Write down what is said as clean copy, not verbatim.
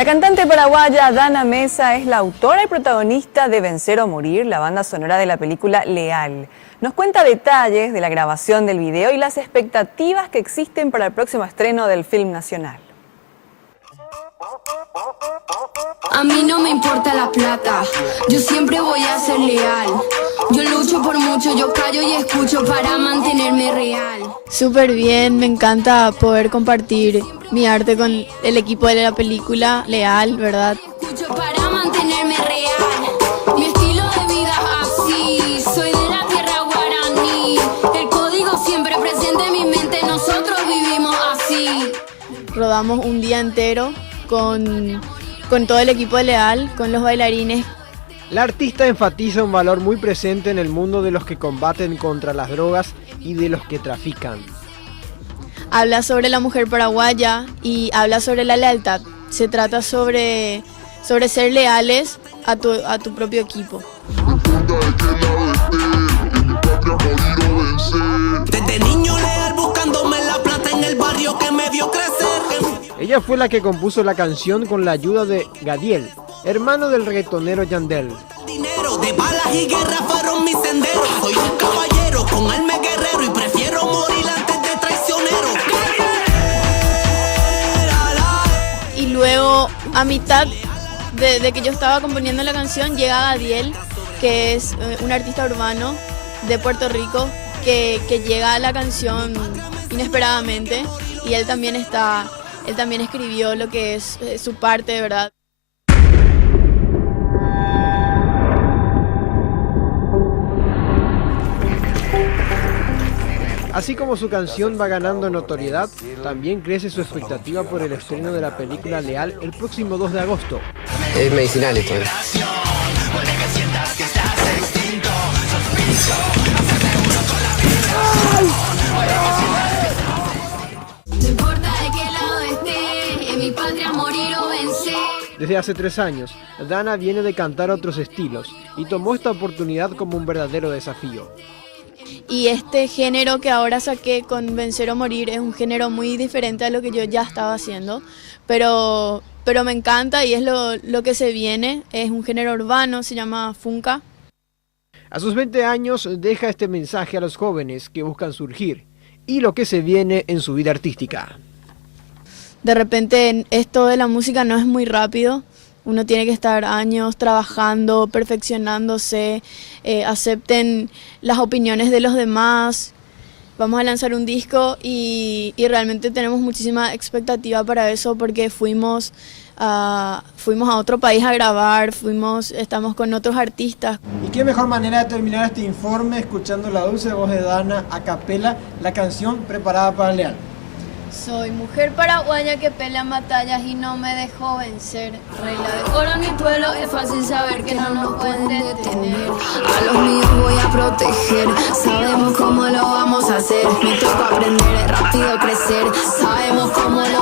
La cantante paraguaya Dana Mesa es la autora y protagonista de Vencer o Morir, la banda sonora de la película Leal. Nos cuenta detalles de la grabación del video y las expectativas que existen para el próximo estreno del film nacional. A mí no me importa la plata, yo siempre voy a ser leal. Yo lucho por mucho, yo callo y escucho para mantenerme real. Súper bien, me encanta poder compartir mi arte con el equipo de la película Leal, ¿verdad? Escucho para mantenerme real. Mi estilo de vida es así, soy de la tierra guaraní. El código siempre presente en mi mente, nosotros vivimos así. Rodamos un día entero con todo el equipo de Leal, con los bailarines. La artista enfatiza un valor muy presente en el mundo de los que combaten contra las drogas y de los que trafican. Habla sobre la mujer paraguaya y habla sobre la lealtad. Se trata sobre ser leales a tu propio equipo. Desde niño leal buscándome la plata en el barrio que me vio crecer. Ella fue la que compuso la canción con la ayuda de Gadiel, hermano del reggaetonero Yandel. Dinero de balas y guerra fueron mis senderos. Soy un caballero con alma guerrero y prefiero morir antes de traicionero. Y luego, a mitad de que yo estaba componiendo la canción, llega Gadiel, que es un artista urbano de Puerto Rico, que llega a la canción inesperadamente, y él también escribió lo que es su parte, de verdad. Así como su canción va ganando notoriedad, también crece su expectativa por el estreno de la película Leal el próximo 2 de agosto. Es medicinal esto. No importa de qué lado esté, en mi patria morir o vencer. Desde hace 3 años, Dana viene de cantar otros estilos y tomó esta oportunidad como un verdadero desafío. Y este género que ahora saqué con Vencer o Morir es un género muy diferente a lo que yo ya estaba haciendo, pero me encanta y es lo que se viene. Es un género urbano, se llama Funka. A sus 20 años deja este mensaje a los jóvenes que buscan surgir y lo que se viene en su vida artística. De repente esto de la música no es muy rápido. Uno tiene que estar años trabajando, perfeccionándose, acepten las opiniones de los demás. Vamos a lanzar un disco y realmente tenemos muchísima expectativa para eso porque fuimos a otro país a grabar, estamos con otros artistas. Y qué mejor manera de terminar este informe escuchando la dulce voz de Dana a capela, la canción preparada para Leal. Soy mujer paraguaya que pelea batallas y no me dejo vencer. Regla de oro en mi pueblo, es fácil saber que no nos pueden detener. A los míos voy a proteger, sabemos cómo lo vamos a hacer. Me toca aprender, es rápido crecer, sabemos cómo lo